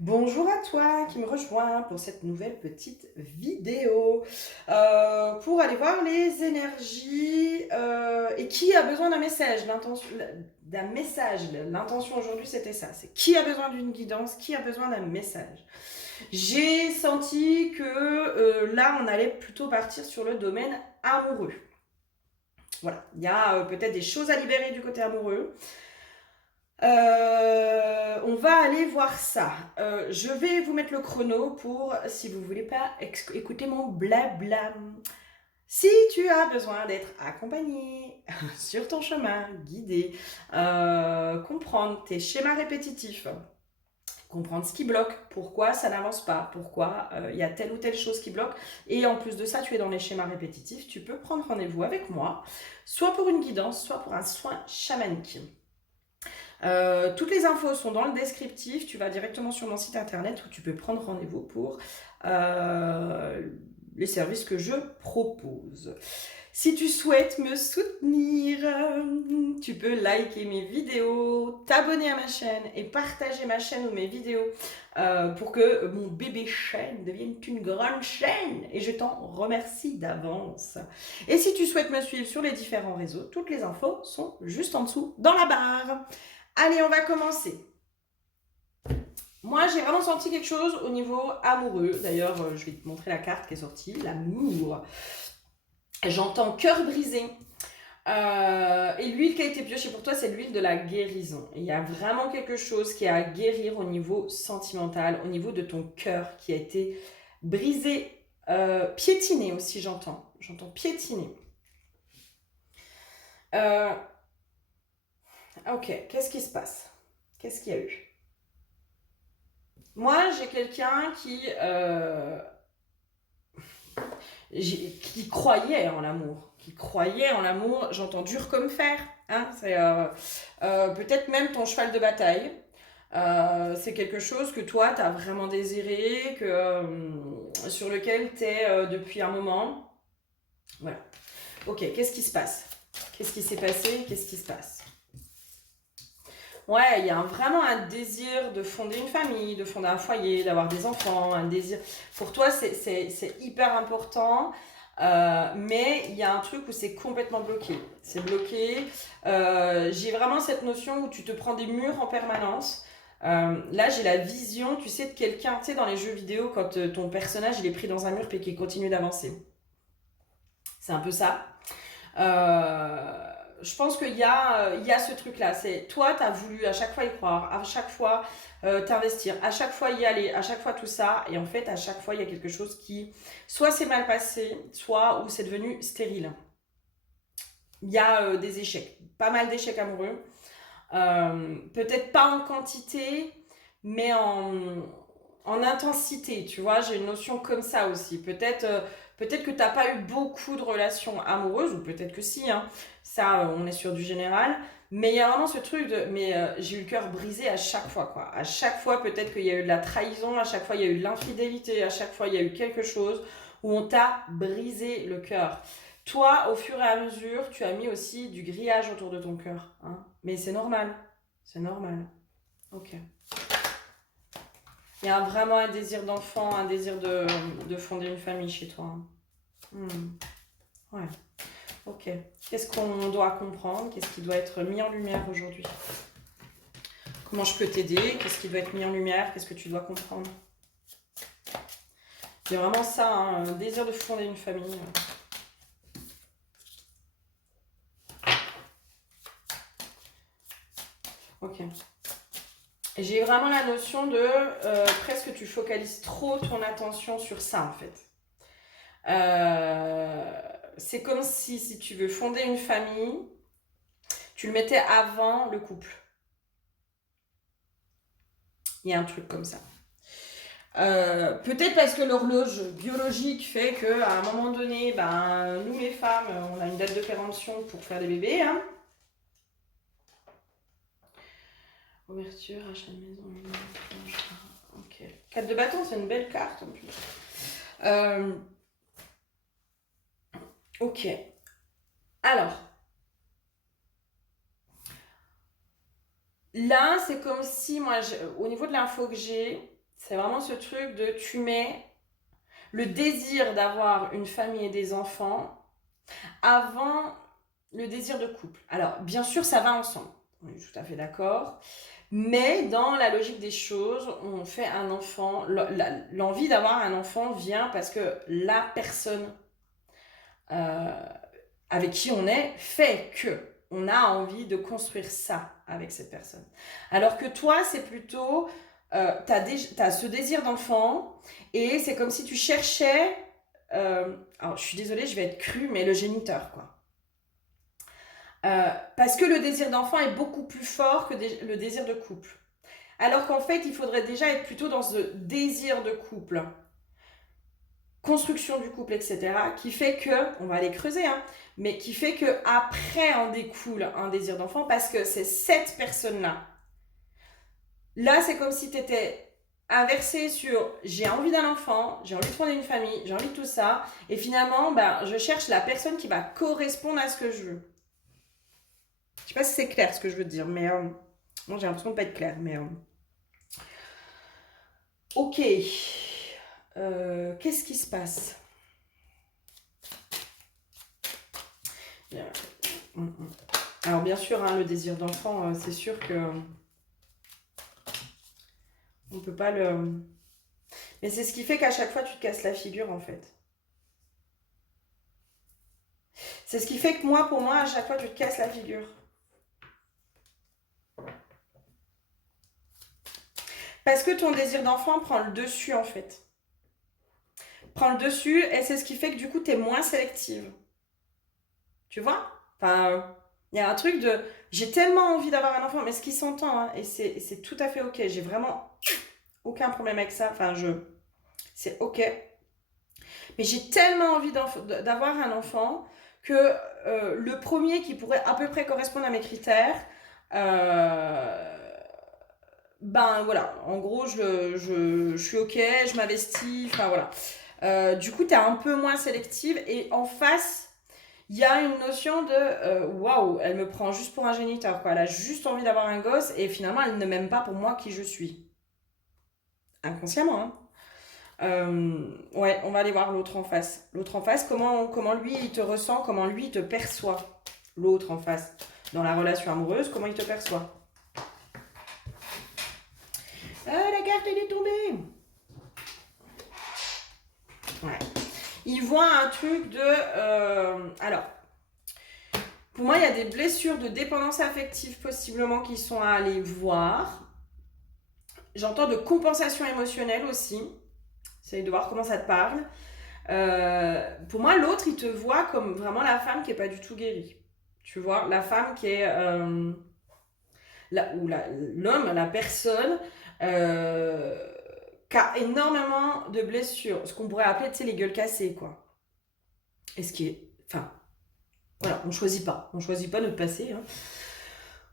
Bonjour à toi qui me rejoins pour cette nouvelle petite vidéo pour aller voir les énergies et qui a besoin d'un message. L'intention aujourd'hui c'était ça, c'est qui a besoin d'une guidance, qui a besoin d'un message. J'ai senti que là on allait plutôt partir sur le domaine amoureux. Voilà, il y a peut-être des choses à libérer du côté amoureux. On va aller voir ça. Je vais vous mettre le chrono pour, si vous voulez pas écouter mon blabla. Si tu as besoin d'être accompagné sur ton chemin, guidé, comprendre tes schémas répétitifs, comprendre ce qui bloque, pourquoi ça n'avance pas, pourquoi il y a telle ou telle chose qui bloque, et en plus de ça, tu es dans les schémas répétitifs, tu peux prendre rendez-vous avec moi, soit pour une guidance, soit pour un soin chamanique. Toutes les infos sont dans le descriptif. Tu vas directement sur mon site internet où tu peux prendre rendez-vous pour les services que je propose. Si tu souhaites me soutenir, tu peux liker mes vidéos, t'abonner à ma chaîne et partager ma chaîne ou mes vidéos pour que mon bébé chaîne devienne une grande chaîne. Et je t'en remercie d'avance. Et si tu souhaites me suivre sur les différents réseaux, toutes les infos sont juste en dessous dans la barre. Allez, on va commencer. Moi, j'ai vraiment senti quelque chose au niveau amoureux. D'ailleurs, je vais te montrer la carte qui est sortie, l'amour. J'entends cœur brisé. Et l'huile qui a été piochée pour toi, c'est l'huile de la guérison. Il y a vraiment quelque chose qui est à guérir au niveau sentimental, au niveau de ton cœur qui a été brisé, piétiné aussi, j'entends. J'entends piétiné. Euh, ok, qu'est-ce qui se passe? Qu'est-ce qu'il y a eu? Moi, j'ai quelqu'un qui croyait en l'amour. Qui croyait en l'amour, j'entends dur comme fer. Hein, c'est peut-être même ton cheval de bataille. C'est quelque chose que toi, tu as vraiment désiré, sur lequel tu es depuis un moment. Voilà. Ok, qu'est-ce qui se passe? Qu'est-ce qui s'est passé? Qu'est-ce qui se passe? Ouais, il y a vraiment un désir de fonder une famille, de fonder un foyer, d'avoir des enfants, un désir. Pour toi, c'est hyper important, mais il y a un truc où c'est complètement bloqué. C'est bloqué. J'ai vraiment cette notion où tu te prends des murs en permanence. Là, j'ai la vision, tu sais, de quelqu'un, tu sais, dans les jeux vidéo, quand ton personnage il est pris dans un mur et qu'il continue d'avancer. C'est un peu ça. Je pense qu'il y a ce truc-là. C'est toi, tu as voulu à chaque fois y croire, à chaque fois t'investir, à chaque fois y aller, à chaque fois tout ça. Et en fait, à chaque fois, il y a quelque chose qui, soit c'est mal passé, soit où c'est devenu stérile. Il y a des échecs, pas mal d'échecs amoureux. Peut-être pas en quantité, mais en intensité, tu vois, j'ai une notion comme ça aussi. Peut-être que t'as pas eu beaucoup de relations amoureuses, ou peut-être que si, hein. Ça, on est sur du général. Mais il y a vraiment ce truc de. Mais j'ai eu le cœur brisé à chaque fois, quoi. À chaque fois, peut-être qu'il y a eu de la trahison, à chaque fois, il y a eu de l'infidélité, à chaque fois, il y a eu quelque chose où on t'a brisé le cœur. Toi, au fur et à mesure, tu as mis aussi du grillage autour de ton cœur, hein. Mais c'est normal. C'est normal. Ok. Il y a vraiment un désir d'enfant, un désir de fonder une famille chez toi, hein. Hmm. Ouais. Ok. Qu'est-ce qu'on doit comprendre? Qu'est-ce qui doit être mis en lumière aujourd'hui? Comment je peux t'aider? Qu'est-ce qui doit être mis en lumière? Qu'est-ce que tu dois comprendre? C'est vraiment ça, hein, un désir de fonder une famille. Ok. J'ai vraiment la notion de presque tu focalises trop ton attention sur ça en fait. C'est comme si tu veux fonder une famille, tu le mettais avant le couple. Il y a un truc comme ça. Peut-être parce que l'horloge biologique fait qu'à un moment donné, ben, nous les femmes, on a une date de péremption pour faire des bébés. Hein. Ouverture, achat de maison, ok. 4 de bâton, c'est une belle carte en plus. Ok. Alors, là, c'est comme si, moi, au niveau de l'info que j'ai, C'est vraiment ce truc de tu mets le désir d'avoir une famille et des enfants avant le désir de couple. Alors, bien sûr, ça va ensemble. On est tout à fait d'accord. Mais dans la logique des choses, on fait un enfant. L'envie d'avoir un enfant vient parce que la personne euh, avec qui on est fait que on a envie de construire ça avec cette personne. Alors que toi, c'est plutôt, t'as ce désir d'enfant et c'est comme si tu cherchais, alors je suis désolée, je vais être crue, mais le géniteur, quoi. Parce que le désir d'enfant est beaucoup plus fort que le désir de couple. Alors qu'en fait, il faudrait déjà être plutôt dans ce désir de couple, construction du couple, etc., qui fait que, on va aller creuser, hein, mais qui fait que après en découle un désir d'enfant parce que c'est cette personne-là. Là, c'est comme si tu étais inversé sur j'ai envie d'un enfant, j'ai envie de fonder une famille, j'ai envie de tout ça, et finalement, ben, je cherche la personne qui va correspondre à ce que je veux. Je sais pas si c'est clair ce que je veux dire, mais bon, j'ai l'impression de pas être clair, mais ok. Qu'est-ce qui se passe? Alors bien sûr, hein, le désir d'enfant, c'est sûr que on peut pas le... Mais c'est ce qui fait qu'à chaque fois, tu te casses la figure, en fait. C'est ce qui fait que moi, pour moi, à chaque fois, tu te casses la figure. Parce que ton désir d'enfant prend le dessus, en fait. Prend le dessus, et c'est ce qui fait que du coup, tu es moins sélective. Tu vois? Enfin, il y a un truc de... J'ai tellement envie d'avoir un enfant, mais ce qui s'entend, hein, et c'est tout à fait ok. J'ai vraiment aucun problème avec ça. Enfin, c'est ok. Mais j'ai tellement envie d'avoir un enfant que le premier qui pourrait à peu près correspondre à mes critères, euh, ben voilà, en gros, je suis ok, je m'investis, enfin voilà. Du coup, tu es un peu moins sélective et en face, il y a une notion de waouh, elle me prend juste pour un géniteur, quoi. Elle a juste envie d'avoir un gosse et finalement, elle ne m'aime pas pour moi qui je suis. Inconsciemment, hein. Ouais, on va aller voir l'autre en face. L'autre en face, comment lui il te ressent, comment lui il te perçoit. L'autre en face, dans la relation amoureuse, comment il te perçoit. Ah, la carte elle est tombée. Ouais. Il voit un truc de. Alors, pour moi, il y a des blessures de dépendance affective possiblement qui sont à aller voir. J'entends de compensation émotionnelle aussi. Essaye de voir comment ça te parle. Pour moi, l'autre, il te voit comme vraiment la femme qui est pas du tout guérie. Tu vois, la femme qui est... l'homme, la personne euh, qui a énormément de blessures. Ce qu'on pourrait appeler, tu sais, les gueules cassées, quoi. Et ce qui est... Enfin, voilà, on choisit pas. On choisit pas notre passé, hein.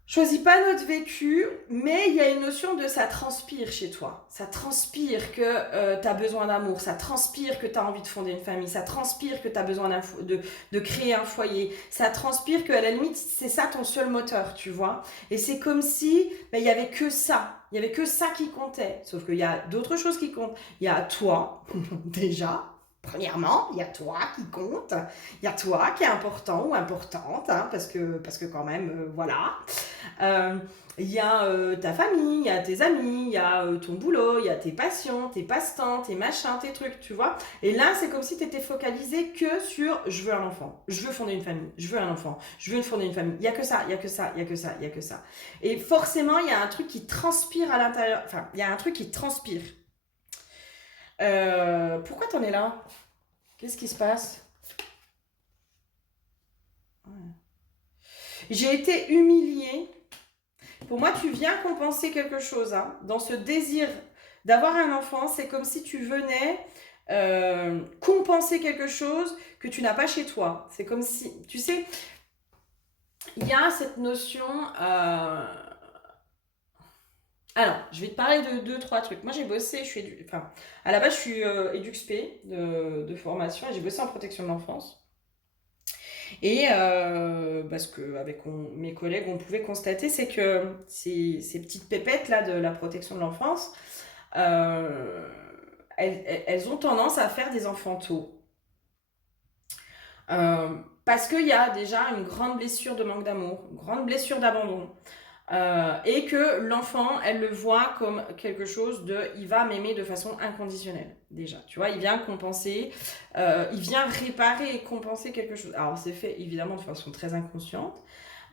Choisis pas notre vécu, mais il y a une notion de ça transpire chez toi. Ça transpire que tu as besoin d'amour, ça transpire que tu as envie de fonder une famille, ça transpire que tu as besoin de créer un foyer, ça transpire que à la limite c'est ça ton seul moteur, tu vois. Et c'est comme si il y avait que ça, il y avait que ça qui comptait. Sauf qu'il y a d'autres choses qui comptent. Il y a toi déjà. Premièrement, il y a toi qui compte, il y a toi qui est important ou importante, hein, parce que quand même, voilà. Euh, Il y a ta famille, il y a tes amis, il y a ton boulot, il y a tes passions, tes passe-temps, tes machins, tes trucs, tu vois. Et là, c'est comme si tu étais focalisé que sur je veux un enfant, je veux fonder une famille, je veux un enfant, je veux fonder une famille. Il y a que ça, il y a que ça, il y a que ça, il y a que ça. Et forcément, il y a un truc qui transpire à l'intérieur. Enfin, il y a un truc qui transpire. Pourquoi t'en es là? Qu'est-ce qui se passe? J'ai été humiliée. Pour moi, tu viens compenser quelque chose, hein. Dans ce désir d'avoir un enfant, c'est comme si tu venais compenser quelque chose que tu n'as pas chez toi. C'est comme si, tu sais, il y a cette notion. Alors, je vais te parler de deux, trois trucs. Moi, j'ai bossé, enfin, à la base, je suis EduxP de formation et j'ai bossé en protection de l'enfance. Et parce que avec mes collègues, on pouvait constater, c'est que ces petites pépettes là de la protection de l'enfance, euh, elles ont tendance à faire des enfants tôt. Euh, Parce qu'il y a déjà une grande blessure de manque d'amour, une grande blessure d'abandon. Et que l'enfant, elle le voit comme quelque chose de, il va m'aimer de façon inconditionnelle, déjà. Tu vois, il vient compenser, il vient réparer et compenser quelque chose. Alors, c'est fait évidemment de façon très inconsciente,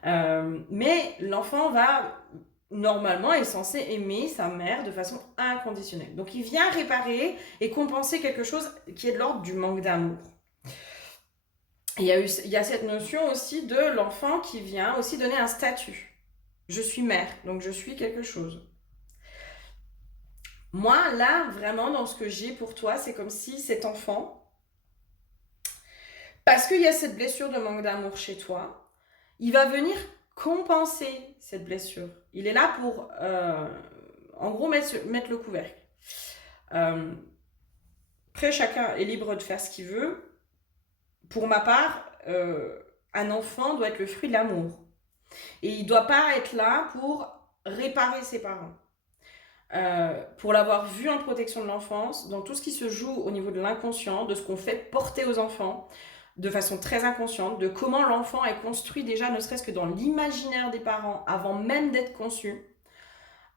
mais l'enfant va, normalement, est censé aimer sa mère de façon inconditionnelle. Donc, il vient réparer et compenser quelque chose qui est de l'ordre du manque d'amour. Il y a cette notion aussi de l'enfant qui vient aussi donner un statut. Je suis mère, donc je suis quelque chose. Moi, là, vraiment, dans ce que j'ai pour toi, c'est comme si cet enfant, parce qu'il y a cette blessure de manque d'amour chez toi, il va venir compenser cette blessure. Il est là pour, en gros, mettre le couvercle. Euh, Après, chacun est libre de faire ce qu'il veut. Pour ma part, un enfant doit être le fruit de l'amour. Et il ne doit pas être là pour réparer ses parents. Pour l'avoir vu en protection de l'enfance, dans tout ce qui se joue au niveau de l'inconscient, de ce qu'on fait porter aux enfants, de façon très inconsciente, de comment l'enfant est construit déjà, ne serait-ce que dans l'imaginaire des parents, avant même d'être conçu.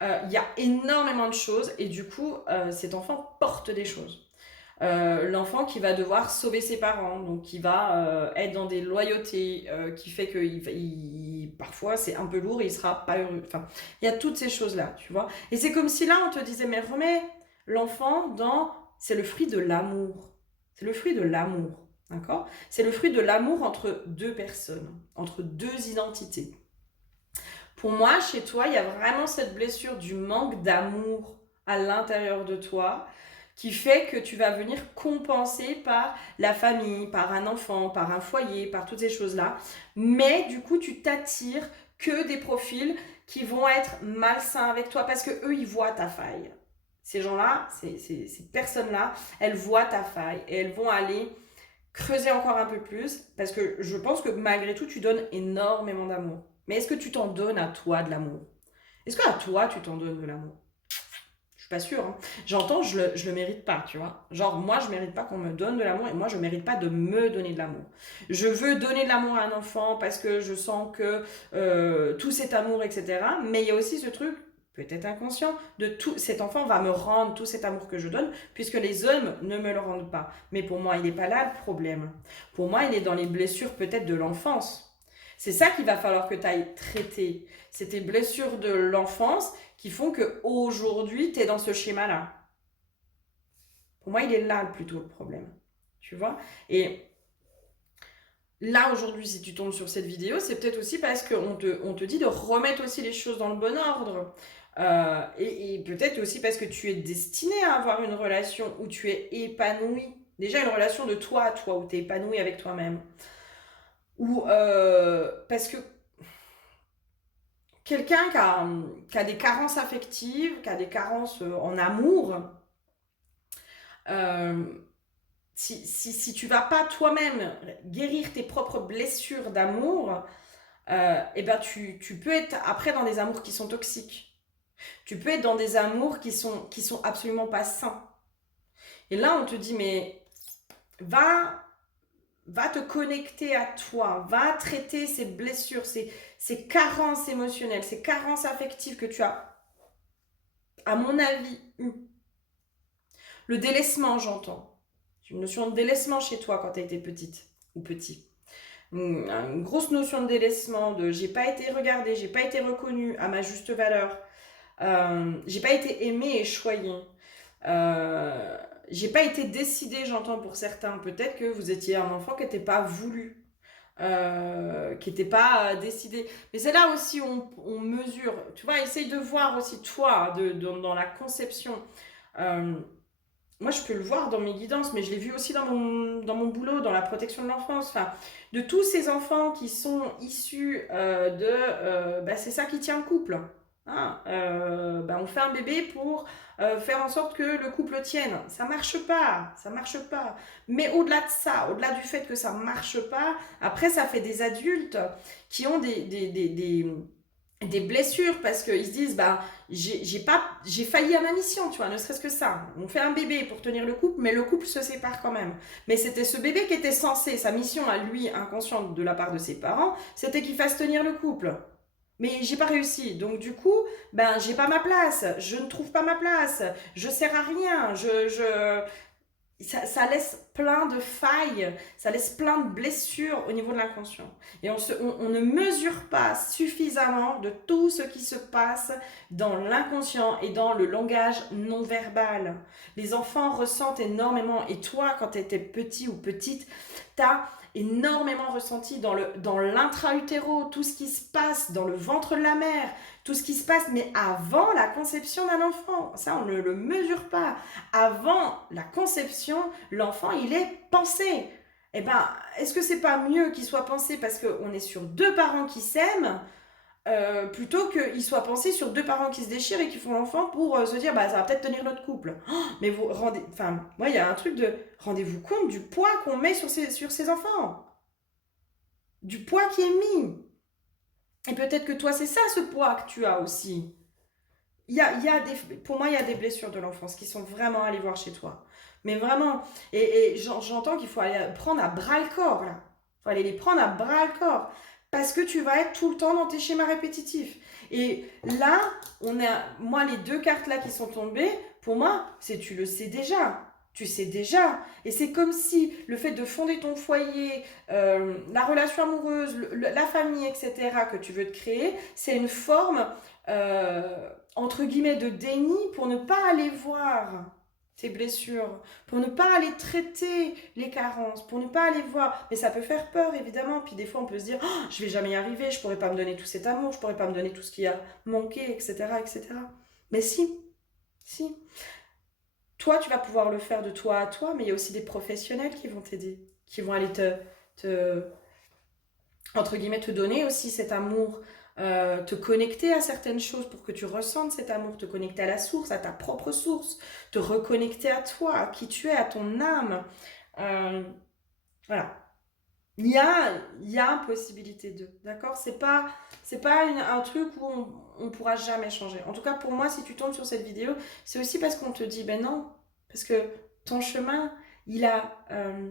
Il y a énormément de choses et du coup, cet enfant porte des choses. L'enfant qui va devoir sauver ses parents, donc qui va être dans des loyautés, qui fait que parfois c'est un peu lourd et il sera pas heureux. Enfin, il y a toutes ces choses-là, tu vois. Et c'est comme si là on te disait, mais remets l'enfant c'est le fruit de l'amour. C'est le fruit de l'amour, d'accord? C'est le fruit de l'amour entre deux personnes, entre deux identités. Pour moi, chez toi, il y a vraiment cette blessure du manque d'amour à l'intérieur de toi qui fait que tu vas venir compenser par la famille, par un enfant, par un foyer, par toutes ces choses-là. Mais du coup, tu t'attires que des profils qui vont être malsains avec toi parce que eux, ils voient ta faille. Ces gens-là, ces personnes-là, elles voient ta faille et elles vont aller creuser encore un peu plus parce que je pense que malgré tout, tu donnes énormément d'amour. Mais est-ce que tu t'en donnes à toi de l'amour? Est-ce qu'à toi, tu t'en donnes de l'amour? Je suis pas sûre. Hein. J'entends, je le mérite pas, tu vois. Genre, moi, je mérite pas qu'on me donne de l'amour et moi, je mérite pas de me donner de l'amour. Je veux donner de l'amour à un enfant parce que je sens que tout cet amour, etc. Mais il y a aussi ce truc, peut-être inconscient, de tout cet enfant va me rendre tout cet amour que je donne puisque les hommes ne me le rendent pas. Mais pour moi, il n'est pas là le problème. Pour moi, il est dans les blessures peut-être de l'enfance. C'est ça qu'il va falloir que tu ailles traiter. C'est tes blessures de l'enfance qui font qu'aujourd'hui, tu es dans ce schéma-là. Pour moi, il est là plutôt le problème. Tu vois? Et là, aujourd'hui, si tu tombes sur cette vidéo, c'est peut-être aussi parce qu'on on te dit de remettre aussi les choses dans le bon ordre. Et peut-être aussi parce que tu es destiné à avoir une relation où tu es épanoui. Déjà, une relation de toi à toi, où tu es épanoui avec toi-même. Ou parce que quelqu'un qui a des carences affectives, qui a des carences en amour, euh, si tu vas pas toi-même guérir tes propres blessures d'amour, et ben tu peux être après dans des amours qui sont toxiques. Tu peux être dans des amours qui sont absolument pas sains. Et là, on te dit, mais va te connecter à toi, va traiter ces blessures, ces carences émotionnelles, ces carences affectives que tu as, à mon avis, eues. Le délaissement, j'entends. Une notion de délaissement chez toi quand tu as été petite ou petit. Une grosse notion de délaissement, de j'ai pas été regardée, j'ai pas été reconnue à ma juste valeur, j'ai pas été aimée et choyée. J'ai pas été décidée, j'entends pour certains. Peut-être que vous étiez un enfant qui n'était pas voulu, qui n'était pas décidé. Mais c'est là aussi où on mesure. Tu vois, essaye de voir aussi toi, dans la conception. Euh, Moi, je peux le voir dans mes guidances, mais je l'ai vu aussi dans mon boulot, dans la protection de l'enfance. Enfin, de tous ces enfants qui sont issus bah, c'est ça qui tient le couple. Hein, bah, on fait un bébé pour faire en sorte que le couple tienne. Ça marche pas, ça marche pas. Mais au-delà de ça, au-delà du fait que ça marche pas, après, ça fait des adultes qui ont des blessures parce qu'ils se disent bah j'ai failli à ma mission, tu vois, ne serait-ce que ça. On fait un bébé pour tenir le couple, mais le couple se sépare quand même. Mais c'était ce bébé qui était censé, sa mission à lui, inconsciente de la part de ses parents, c'était qu'il fasse tenir le couple. Mais j'ai pas réussi. Donc du coup, ben j'ai pas ma place. Je ne trouve pas ma place. Je sers à rien. Ça laisse plein de failles, ça laisse plein de blessures au niveau de l'inconscient. Et on ne mesure pas suffisamment de tout ce qui se passe dans l'inconscient et dans le langage non verbal. Les enfants ressentent énormément, et toi, quand tu étais petit ou petite, tu as énormément ressenti dans l'intra-utéro, tout ce qui se passe dans le ventre de la mère, tout ce qui se passe, mais avant la conception d'un enfant. Ça, on ne le mesure pas. Avant la conception, l'enfant, il est pensé. Eh ben, est-ce que c'est pas mieux qu'il soit pensé parce qu'on est sur deux parents qui s'aiment plutôt qu'il soit pensé sur deux parents qui se déchirent et qui font l'enfant pour se dire bah ça va peut-être tenir notre couple. Oh, mais vous rendez, enfin, moi il y a un truc de rendez-vous compte du poids qu'on met sur ces enfants, du poids qui est mis. Et peut-être que toi c'est ça ce poids que tu as aussi. Pour moi, il y a des blessures de l'enfance qui sont vraiment à aller voir chez toi. Mais vraiment, et j'entends qu'il faut aller prendre à bras le corps, là. Il faut aller les prendre à bras le corps. Parce que tu vas être tout le temps dans tes schémas répétitifs. Et là, moi, les deux cartes là qui sont tombées, pour moi, tu le sais déjà. Tu sais déjà. Et c'est comme si le fait de fonder ton foyer, la relation amoureuse, la famille, etc., que tu veux te créer, c'est une forme entre guillemets de déni pour ne pas aller voir tes blessures, pour ne pas aller traiter les carences, pour ne pas aller voir. Mais ça peut faire peur évidemment, puis des fois on peut se dire oh, je vais jamais y arriver, je pourrais pas me donner tout cet amour, je pourrais pas me donner tout ce qui a manqué, etc. etc. Mais si. Toi tu vas pouvoir le faire de toi à toi, mais il y a aussi des professionnels qui vont t'aider, qui vont aller te entre guillemets, te donner aussi cet amour, te connecter à certaines choses pour que tu ressentes cet amour, te connecter à la source, à ta propre source, te reconnecter à toi, à qui tu es, à ton âme. Euh, voilà. Il y a une possibilité de, d'accord? C'est pas un truc où on pourra jamais changer. En tout cas, pour moi, si tu tombes sur cette vidéo, c'est aussi parce qu'on te dit, ben non, parce que ton chemin, il a, euh,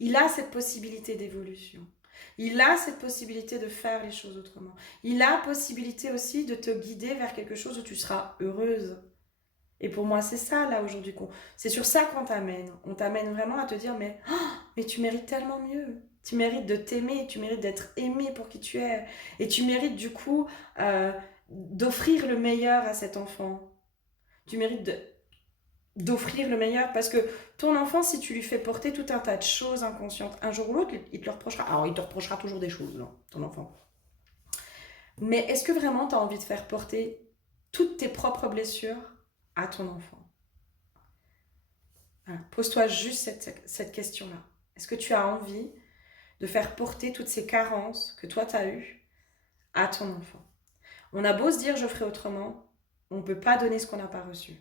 il a cette possibilité d'évolution. Il a cette possibilité de faire les choses autrement. Il a possibilité aussi de te guider vers quelque chose où tu seras heureuse. Et pour moi, c'est ça, là, aujourd'hui. C'est sur ça qu'on t'amène. On t'amène vraiment à te dire, mais tu mérites tellement mieux. Tu mérites de t'aimer, tu mérites d'être aimé pour qui tu es. Et tu mérites, du coup, d'offrir le meilleur à cet enfant. Tu mérites d'offrir le meilleur parce que ton enfant, si tu lui fais porter tout un tas de choses inconscientes, un jour ou l'autre, il te le reprochera. Alors, il te reprochera toujours des choses, non, ton enfant. Mais est-ce que vraiment tu as envie de faire porter toutes tes propres blessures à ton enfant? Voilà. Pose-toi juste cette question-là. Est-ce que tu as envie de faire porter toutes ces carences que toi tu as eues à ton enfant? On a beau se dire je ferai autrement, on ne peut pas donner ce qu'on n'a pas reçu.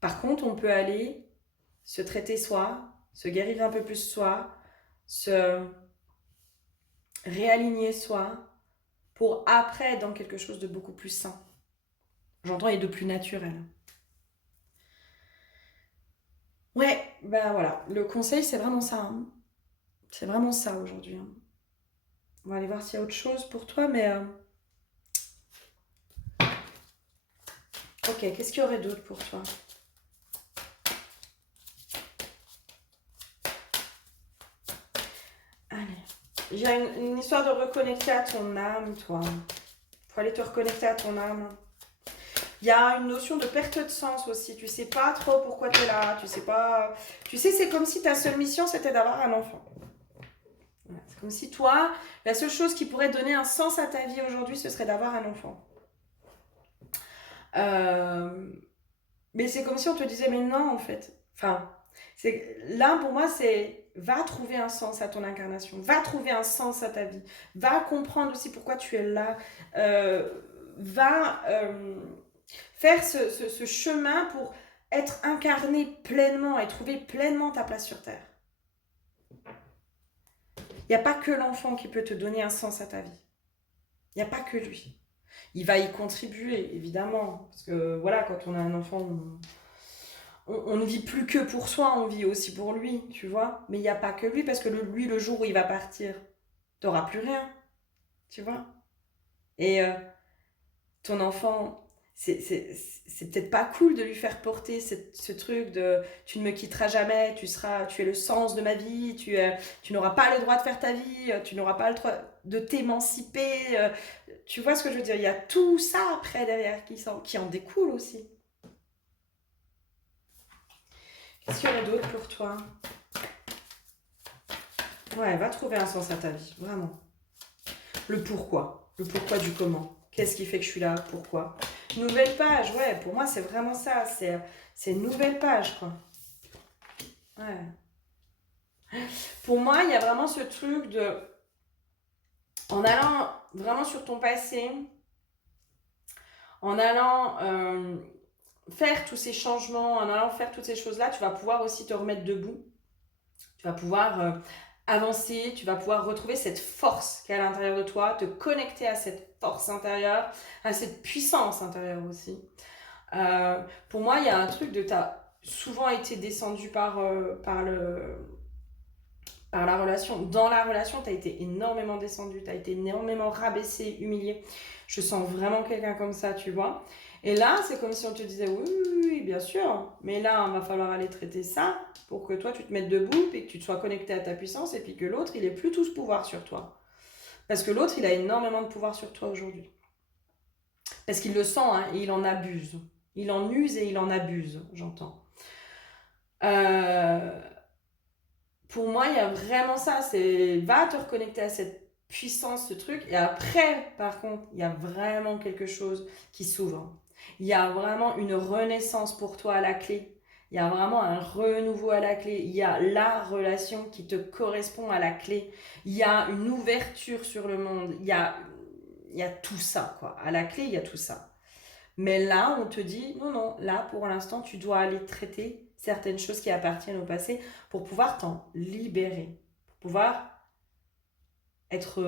Par contre, on peut aller se traiter soi, se guérir un peu plus soi, se réaligner soi, pour après être dans quelque chose de beaucoup plus sain. J'entends et de plus naturel. Ouais, ben voilà, le conseil c'est vraiment ça. Hein. C'est vraiment ça aujourd'hui. Hein. On va aller voir s'il y a autre chose pour toi, mais... Ok, qu'est-ce qu'il y aurait d'autre pour toi? Allez. Il y a une histoire de reconnecter à ton âme, toi. Il faut aller te reconnecter à ton âme. Il y a une notion de perte de sens aussi. Tu sais pas trop pourquoi tu es là. Tu sais pas... Tu sais, c'est comme si ta seule mission, c'était d'avoir un enfant. C'est comme si toi, la seule chose qui pourrait donner un sens à ta vie aujourd'hui, ce serait d'avoir un enfant. Mais c'est comme si on te disait, mais non, en fait. Enfin, là, pour moi, c'est va trouver un sens à ton incarnation, va trouver un sens à ta vie, va comprendre aussi pourquoi tu es là, va faire ce chemin pour être incarné pleinement et trouver pleinement ta place sur Terre. Il n'y a pas que l'enfant qui peut te donner un sens à ta vie. Il n'y a pas que lui. Il va y contribuer, évidemment. Parce que voilà, quand on a un enfant, on ne vit plus que pour soi, on vit aussi pour lui, tu vois. Mais il n'y a pas que lui, parce que lui, le jour où il va partir, t'auras plus rien, tu vois. Et ton enfant, c'est peut-être pas cool de lui faire porter ce truc de tu ne me quitteras jamais, tu es le sens de ma vie, tu n'auras pas le droit de faire ta vie, tu n'auras pas le droit de t'émanciper. Tu vois ce que je veux dire? Il y a tout ça après derrière qui en découle aussi. Qu'est-ce qu'il y aurait d'autre pour toi? Ouais, va trouver un sens à ta vie, vraiment. Le pourquoi. Le pourquoi du comment. Qu'est-ce qui fait que je suis là? Pourquoi? Nouvelle page, ouais, pour moi c'est vraiment ça. C'est une nouvelle page, quoi. Ouais. Pour moi, il y a vraiment ce truc de. En allant vraiment sur ton passé, en allant faire tous ces changements, en allant faire toutes ces choses-là, tu vas pouvoir aussi te remettre debout. Tu vas pouvoir avancer, tu vas pouvoir retrouver cette force qui est à l'intérieur de toi, te connecter à cette force intérieure, à cette puissance intérieure aussi. Pour moi, il y a un truc de t'as souvent été descendu par la relation. Dans la relation, tu as été énormément descendu, tu as été énormément rabaissé, humilié. Je sens vraiment quelqu'un comme ça, tu vois. Et là, c'est comme si on te disait oui, oui, oui, bien sûr, mais là, il va falloir aller traiter ça pour que toi, tu te mettes debout et que tu te sois connecté à ta puissance et puis que l'autre, il ait plus tout ce pouvoir sur toi. Parce que l'autre, il a énormément de pouvoir sur toi aujourd'hui. Parce qu'il le sent, hein, et il en abuse. Il en use et il en abuse, j'entends. Euh, pour moi, il y a vraiment ça. C'est va te reconnecter à cette puissance, ce truc. Et après, par contre, il y a vraiment quelque chose qui s'ouvre. Il y a vraiment une renaissance pour toi à la clé. Il y a vraiment un renouveau à la clé. Il y a la relation qui te correspond à la clé. Il y a une ouverture sur le monde. Il y a tout ça, quoi. À la clé, il y a tout ça. Mais là, on te dit, non, non, là, pour l'instant, tu dois aller traiter certaines choses qui appartiennent au passé pour pouvoir t'en libérer, pour pouvoir être...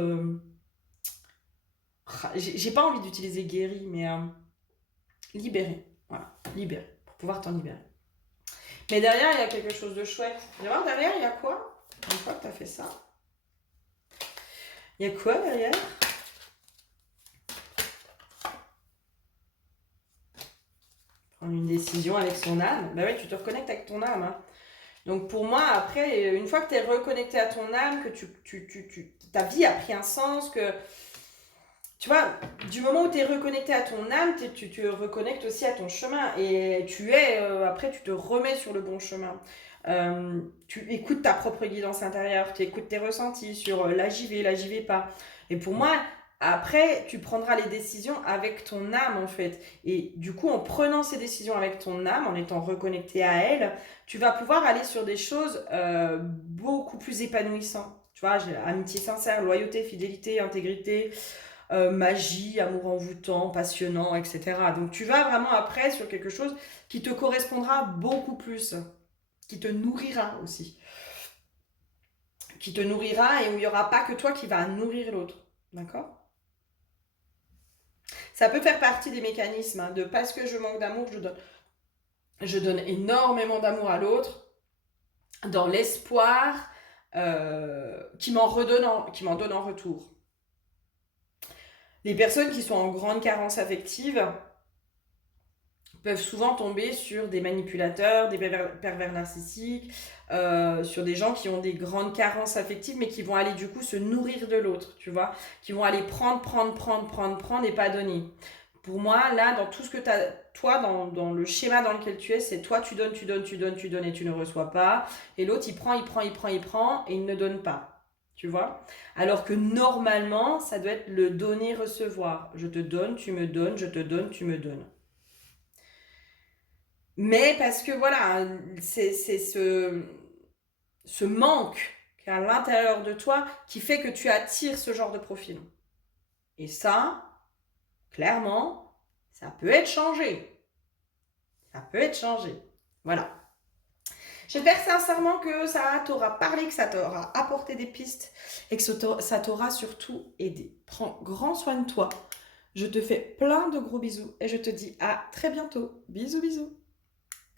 j'ai pas envie d'utiliser guéri, mais libéré. Voilà, libéré, pour pouvoir t'en libérer. Mais derrière, il y a quelque chose de chouette. Tu vas voir, derrière, il y a quoi? Une fois que tu as fait ça. Il y a quoi derrière? Prendre une décision avec son âme. Ben oui, tu te reconnectes avec ton âme. Hein. Donc pour moi, après, une fois que tu es reconnecté à ton âme, que ta vie a pris un sens, que tu vois, du moment où tu es reconnecté à ton âme, tu te reconnectes aussi à ton chemin. Et après, tu te remets sur le bon chemin. Tu écoutes ta propre guidance intérieure, tu écoutes tes ressentis sur là j'y vais pas. Et pour moi, après, tu prendras les décisions avec ton âme en fait. Et du coup, en prenant ces décisions avec ton âme, en étant reconnecté à elle, tu vas pouvoir aller sur des choses beaucoup plus épanouissantes. Tu vois, j'ai amitié sincère, loyauté, fidélité, intégrité, magie, amour envoûtant, passionnant, etc. Donc tu vas vraiment après sur quelque chose qui te correspondra beaucoup plus, qui te nourrira aussi. Qui te nourrira et où il n'y aura pas que toi qui va nourrir l'autre. D'accord? Ça peut faire partie des mécanismes hein, de parce que je manque d'amour, je donne énormément d'amour à l'autre dans l'espoir qui m'en donne en retour. Les personnes qui sont en grande carence affective peuvent souvent tomber sur des manipulateurs, des pervers narcissiques, sur des gens qui ont des grandes carences affectives, mais qui vont aller du coup se nourrir de l'autre, tu vois, qui vont aller prendre et pas donner. Pour moi, là, dans tout ce que tu as, toi, dans le schéma dans lequel tu es, c'est toi, tu donnes et tu ne reçois pas, et l'autre, il prend et il ne donne pas. Tu vois? Alors que normalement, ça doit être le donner-recevoir. Je te donne, tu me donnes, je te donne, tu me donnes. Mais parce que voilà, c'est ce manque qui est à l'intérieur de toi qui fait que tu attires ce genre de profil. Et ça, clairement, ça peut être changé. Ça peut être changé. Voilà. J'espère sincèrement que ça t'aura parlé, que ça t'aura apporté des pistes et que ça t'aura surtout aidé. Prends grand soin de toi. Je te fais plein de gros bisous et je te dis à très bientôt. Bisous, bisous.